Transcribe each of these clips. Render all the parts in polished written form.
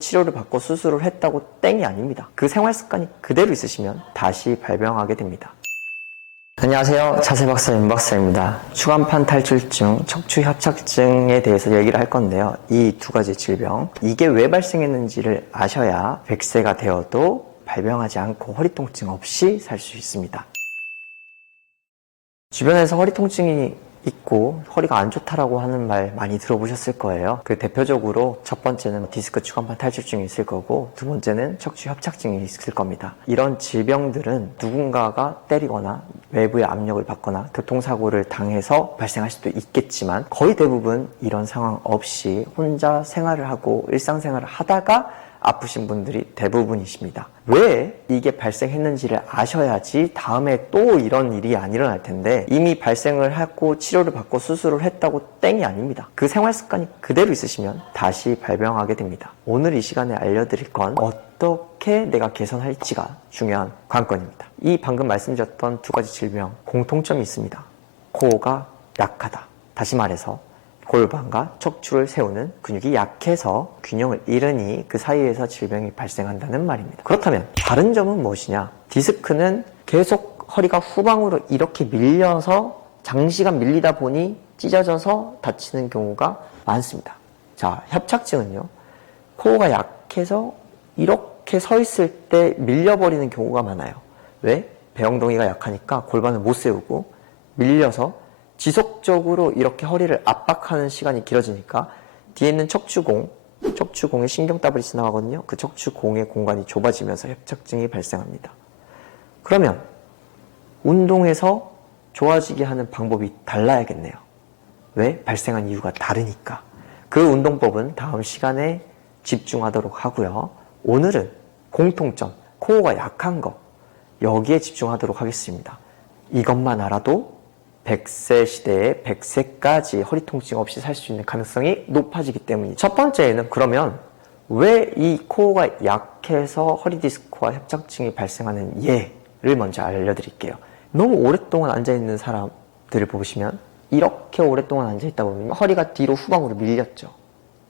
치료를 받고 수술을 했다고 땡이 아닙니다. 그 생활 습관이 그대로 있으시면 다시 발병하게 됩니다. 안녕하세요. 자세박사 윤박사입니다. 추간판 탈출증, 척추협착증에 대해서 얘기를 할 건데요. 이 두 가지 질병, 이게 왜 발생했는지를 아셔야 100세가 되어도 발병하지 않고 허리 통증 없이 살 수 있습니다. 주변에서 허리 통증이 있고 허리가 안 좋다라고 하는 말 많이 들어보셨을 거예요. 그 대표적으로 첫 번째는 디스크 추간판 탈출증이 있을 거고, 두 번째는 척추 협착증이 있을 겁니다. 이런 질병들은 누군가가 때리거나 외부의 압력을 받거나 교통사고를 당해서 발생할 수도 있겠지만, 거의 대부분 이런 상황 없이 혼자 생활을 하고 일상생활을 하다가 아프신 분들이 대부분이십니다. 왜 이게 발생했는지를 아셔야지 다음에 또 이런 일이 안 일어날 텐데, 이미 발생을 하고 치료를 받고 수술을 했다고 땡이 아닙니다. 그 생활 습관이 그대로 있으시면 다시 발병하게 됩니다. 오늘 이 시간에 알려드릴 건 어떻게 내가 개선할지가 중요한 관건입니다. 이 방금 말씀드렸던 두 가지 질병, 공통점이 있습니다. 코어가 약하다. 다시 말해서 골반과 척추를 세우는 근육이 약해서 균형을 잃으니 그 사이에서 질병이 발생한다는 말입니다. 그렇다면 다른 점은 무엇이냐? 디스크는 계속 허리가 후방으로 이렇게 밀려서 장시간 밀리다 보니 찢어져서 다치는 경우가 많습니다. 자, 협착증은요, 코어가 약해서 이렇게 서 있을 때 밀려버리는 경우가 많아요. 왜? 배엉덩이가 약하니까 골반을 못 세우고 밀려서 지속적으로 이렇게 허리를 압박하는 시간이 길어지니까 뒤에 있는 척추공에 신경따블이 지나가거든요. 그 척추공의 공간이 좁아지면서 협착증이 발생합니다. 그러면 운동에서 좋아지게 하는 방법이 달라야겠네요. 왜? 발생한 이유가 다르니까. 그 운동법은 다음 시간에 집중하도록 하고요. 오늘은 공통점, 코어가 약한 거, 여기에 집중하도록 하겠습니다. 이것만 알아도 100세 시대에 100세까지 허리 통증 없이 살 수 있는 가능성이 높아지기 때문이죠. 첫 번째는 그러면 왜 이 코어가 약해서 허리 디스크와 협착증이 발생하는 예를 먼저 알려드릴게요. 너무 오랫동안 앉아있는 사람들을 보시면 이렇게 오랫동안 앉아있다 보면 허리가 뒤로 후방으로 밀렸죠.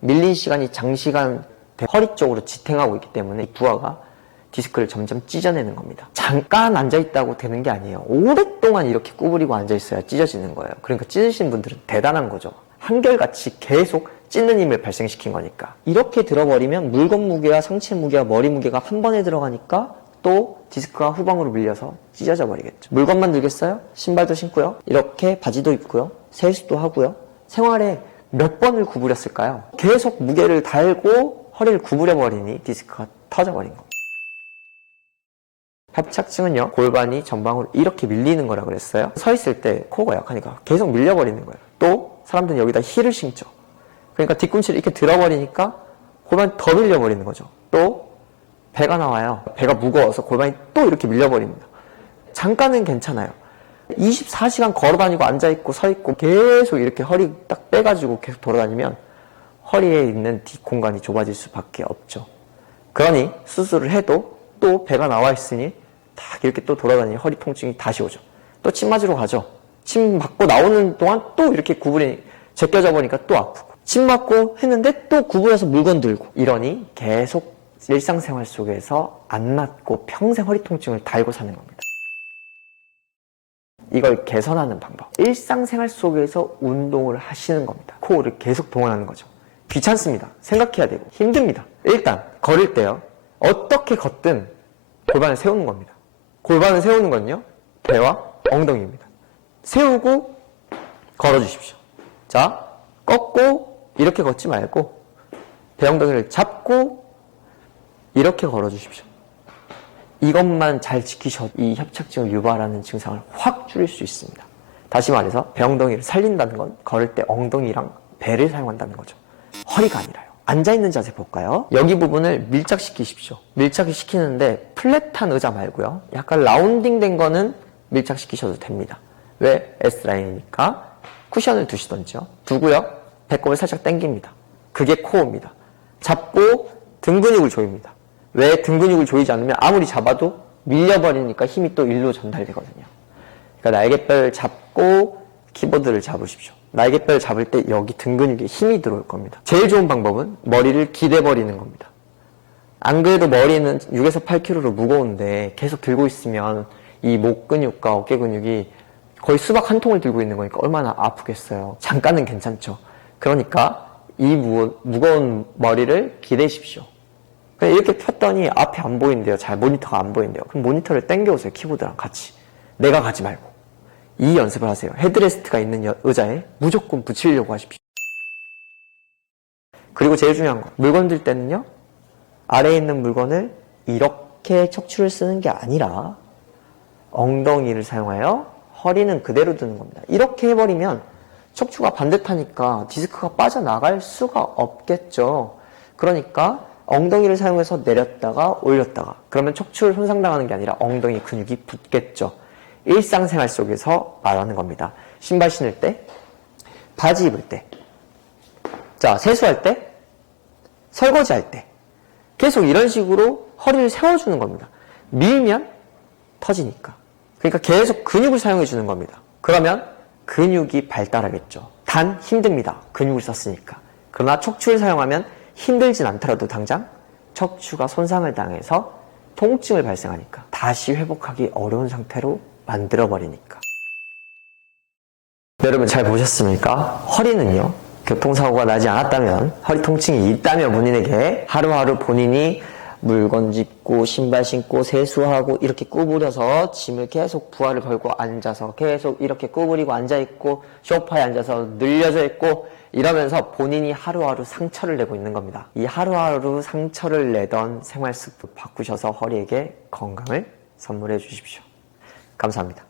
밀린 시간이 장시간 허리 쪽으로 지탱하고 있기 때문에 부하가 디스크를 점점 찢어내는 겁니다. 잠깐 앉아있다고 되는 게 아니에요. 오랫동안 이렇게 구부리고 앉아있어야 찢어지는 거예요. 그러니까 찢으신 분들은 대단한 거죠. 한결같이 계속 찢는 힘을 발생시킨 거니까. 이렇게 들어버리면 물건 무게와 상체 무게와 머리 무게가 한 번에 들어가니까 또 디스크가 후방으로 밀려서 찢어져 버리겠죠. 물건만 들겠어요? 신발도 신고요. 이렇게 바지도 입고요. 세수도 하고요. 생활에 몇 번을 구부렸을까요? 계속 무게를 달고 허리를 구부려버리니 디스크가 터져버린 겁니다. 협착증은요, 골반이 전방으로 이렇게 밀리는 거라 그랬어요. 서 있을 때 코어가 약하니까 계속 밀려버리는 거예요. 또 사람들은 여기다 힐을 신죠. 그러니까 뒤꿈치를 이렇게 들어버리니까 골반이 더 밀려버리는 거죠. 또 배가 나와요. 배가 무거워서 골반이 또 이렇게 밀려버립니다. 잠깐은 괜찮아요. 24시간 걸어다니고 앉아있고 서있고 계속 이렇게 허리 딱 빼가지고 계속 돌아다니면 허리에 있는 뒷공간이 좁아질 수밖에 없죠. 그러니 수술을 해도 또 배가 나와 있으니 딱 이렇게 또 돌아다니니 허리 통증이 다시 오죠. 또 침 맞으러 가죠. 침 맞고 나오는 동안 또 이렇게 구부리니 제껴져 보니까 또 아프고, 침 맞고 했는데 또 구부려서 물건 들고, 이러니 계속 일상생활 속에서 안 낫고 평생 허리 통증을 달고 사는 겁니다. 이걸 개선하는 방법, 일상생활 속에서 운동을 하시는 겁니다. 코어를 계속 동원하는 거죠. 귀찮습니다. 생각해야 되고 힘듭니다. 일단 걸을 때요, 어떻게 걷든 골반을 세우는 겁니다. 골반을 세우는 건요, 배와 엉덩이입니다. 세우고 걸어주십시오. 자, 꺾고 이렇게 걷지 말고 배 엉덩이를 잡고 이렇게 걸어주십시오. 이것만 잘 지키셔도 이 협착증을 유발하는 증상을 확 줄일 수 있습니다. 다시 말해서 배 엉덩이를 살린다는 건 걸을 때 엉덩이랑 배를 사용한다는 거죠. 허리가 아니라요. 앉아있는 자세 볼까요? 여기 부분을 밀착시키십시오. 밀착을 시키는데 플랫한 의자 말고요, 약간 라운딩 된 거는 밀착시키셔도 됩니다. 왜? S라인이니까 쿠션을 두시던지요. 두고요, 배꼽을 살짝 당깁니다. 그게 코어입니다. 잡고 등 근육을 조입니다. 왜? 등 근육을 조이지 않으면 아무리 잡아도 밀려버리니까 힘이 또 일로 전달되거든요. 그러니까 날개뼈를 잡고 키보드를 잡으십시오. 날개뼈를 잡을 때 여기 등 근육에 힘이 들어올 겁니다. 제일 좋은 방법은 머리를 기대버리는 겁니다. 안 그래도 머리는 6에서 8kg로 무거운데 계속 들고 있으면 이 목 근육과 어깨 근육이 거의 수박 한 통을 들고 있는 거니까 얼마나 아프겠어요. 잠깐은 괜찮죠. 그러니까 이 무거운 머리를 기대십시오. 이렇게 폈더니 앞이 안 보인대요. 잘 모니터가 안 보인대요. 그럼 모니터를 당겨오세요. 키보드랑 같이. 내가 가지 말고. 이 연습을 하세요. 헤드레스트가 있는 의자에 무조건 붙이려고 하십시오. 그리고 제일 중요한 거. 물건 들 때는요. 아래에 있는 물건을 이렇게 척추를 쓰는 게 아니라 엉덩이를 사용하여 허리는 그대로 드는 겁니다. 이렇게 해버리면 척추가 반듯하니까 디스크가 빠져나갈 수가 없겠죠. 그러니까 엉덩이를 사용해서 내렸다가 올렸다가 그러면 척추를 손상당하는 게 아니라 엉덩이 근육이 붙겠죠. 일상생활 속에서 말하는 겁니다. 신발 신을 때, 바지 입을 때, 자 세수할 때, 설거지할 때 계속 이런 식으로 허리를 세워주는 겁니다. 밀면 터지니까. 그러니까 계속 근육을 사용해 주는 겁니다. 그러면 근육이 발달하겠죠. 단 힘듭니다. 근육을 썼으니까. 그러나 척추를 사용하면 힘들진 않더라도 당장 척추가 손상을 당해서 통증을 발생하니까 다시 회복하기 어려운 상태로 만들어버리니까. 여러분 잘 보셨습니까? 허리는요. 교통사고가 나지 않았다면, 허리 통증이 있다면 본인에게 하루하루 본인이 물건 짚고 신발 신고 세수하고 이렇게 구부려서 짐을 계속 부하를 걸고 앉아서 계속 이렇게 구부리고 앉아있고 소파에 앉아서 늘려져 있고 이러면서 본인이 하루하루 상처를 내고 있는 겁니다. 이 하루하루 상처를 내던 생활 습관 바꾸셔서 허리에게 건강을 선물해 주십시오. 감사합니다.